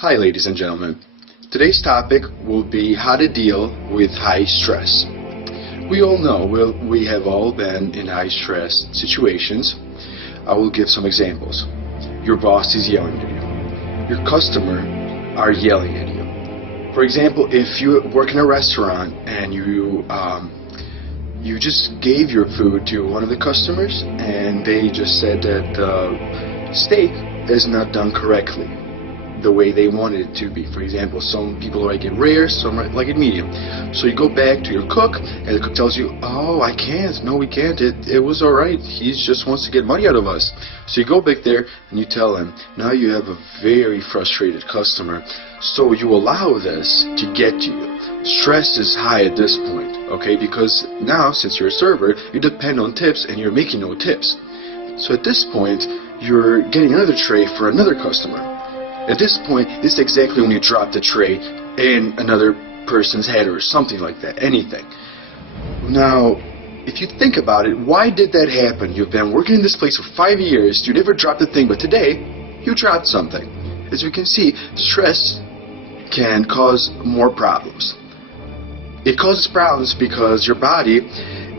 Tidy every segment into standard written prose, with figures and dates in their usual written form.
Hi ladies and gentlemen. Today's topic will be how to deal with high stress. We all know we have all been in high stress situations. I will give some examples. Your boss is yelling at you. Your customer are yelling at you. For example, if you work in a restaurant and you just gave your food to one of the customers and they just said that the steak is not done correctly, the way they wanted it to be. For example, some people like it rare, some like it medium. So you go back to your cook, and the cook tells you, "Oh, I can't. No, we can't. It was all right. He just wants to get money out of us." So you go back there and you tell him. Now you have a very frustrated customer. So you allow this to get to you. Stress is high at this point, okay? Because now, since you're a server, you depend on tips, and you're making no tips. So at this point, you're getting another tray for another customer. At this point, this is exactly when you drop the tray in another person's head or something like that, anything. Now, if you think about it, why did that happen? You've been working in this place for 5 years, you never dropped a thing, but today, you dropped something. As we can see, stress can cause more problems. It causes problems because your body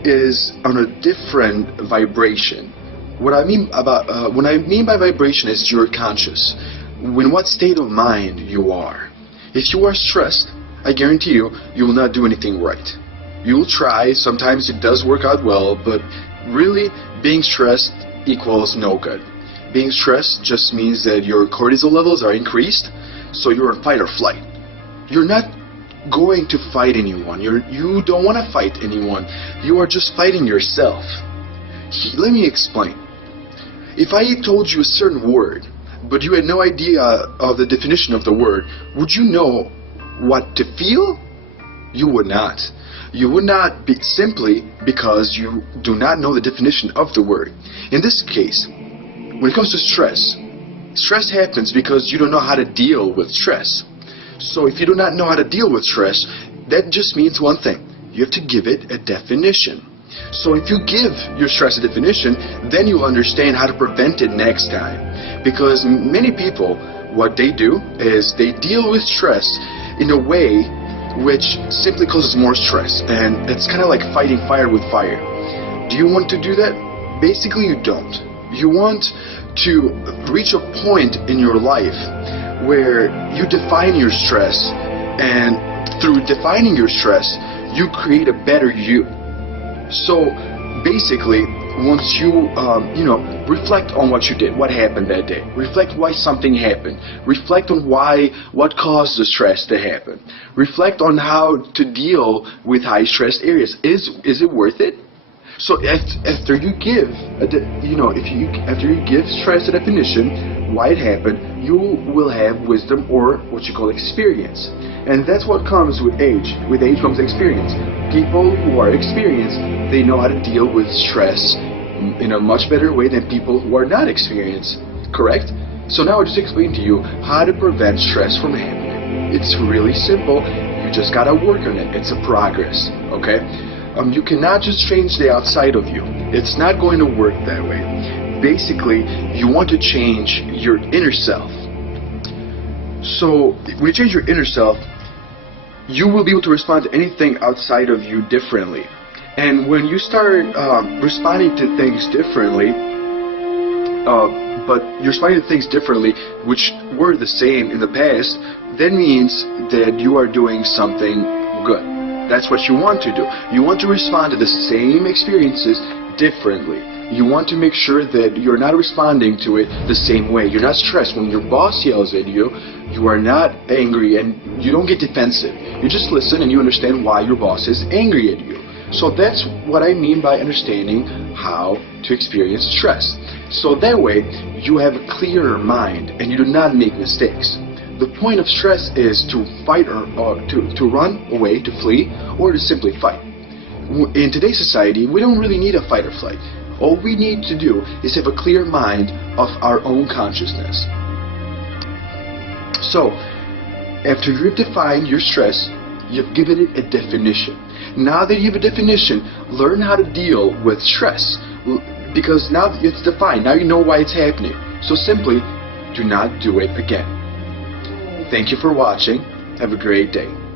is on a different vibration. What I mean by vibration is you're conscious. In what state of mind you are. If you are stressed, I guarantee you, you will not do anything right. You will try, sometimes it does work out well, but really being stressed equals no good. Being stressed just means that your cortisol levels are increased, so you're in fight or flight. You're not going to fight anyone. You don't want to fight anyone. You are just fighting yourself. Let me explain. If I told you a certain word, but you had no idea of the definition of the word, would you know what to feel? You would not. You would not be simply because you do not know the definition of the word. In this case, when it comes to stress, stress happens because you don't know how to deal with stress. So if you do not know how to deal with stress, that just means one thing. You have to give it a definition. So if you give your stress a definition, then you'll understand how to prevent it next time. Because many people, what they do is they deal with stress in a way which simply causes more stress. And it's kind of like fighting fire with fire. Do you want to do that? Basically, you don't. You want to reach a point in your life where you define your stress, and through defining your stress, you create a better you. So basically, once you reflect on what you did, what happened that day, reflect why something happened, reflect on what caused the stress to happen, reflect on how to deal with high stress areas. Is it worth it? So after you give after you give stress a definition, why it happened, you will have wisdom, or what you call experience. And that's what comes with age. With age comes experience. People who are experienced, they know how to deal with stress in a much better way than people who are not experienced. Correct? So now I just explained to you how to prevent stress from happening. It's really simple. You just gotta work on it. It's a progress. Okay? You cannot just change the outside of you. It's not going to work that way. Basically, you want to change your inner self. So when you change your inner self, you will be able to respond to anything outside of you differently. And when you start responding to things differently, but you're responding to things differently, which were the same in the past, that means that you are doing something good. That's what you want to do. You want to respond to the same experiences differently. You want to make sure that you're not responding to it the same way. You're not stressed. When your boss yells at you, you are not angry and you don't get defensive. You just listen and you understand why your boss is angry at you. So that's what I mean by understanding how to experience stress. So that way, you have a clearer mind and you do not make mistakes. The point of stress is to fight or to run away, to flee, or to simply fight. In today's society, we don't really need a fight or flight. All we need to do is have a clear mind of our own consciousness. So, after you've defined your stress, you've given it a definition. Now that you have a definition, learn how to deal with stress. Because now it's defined, now you know why it's happening. So simply, do not do it again. Thank you for watching. Have a great day.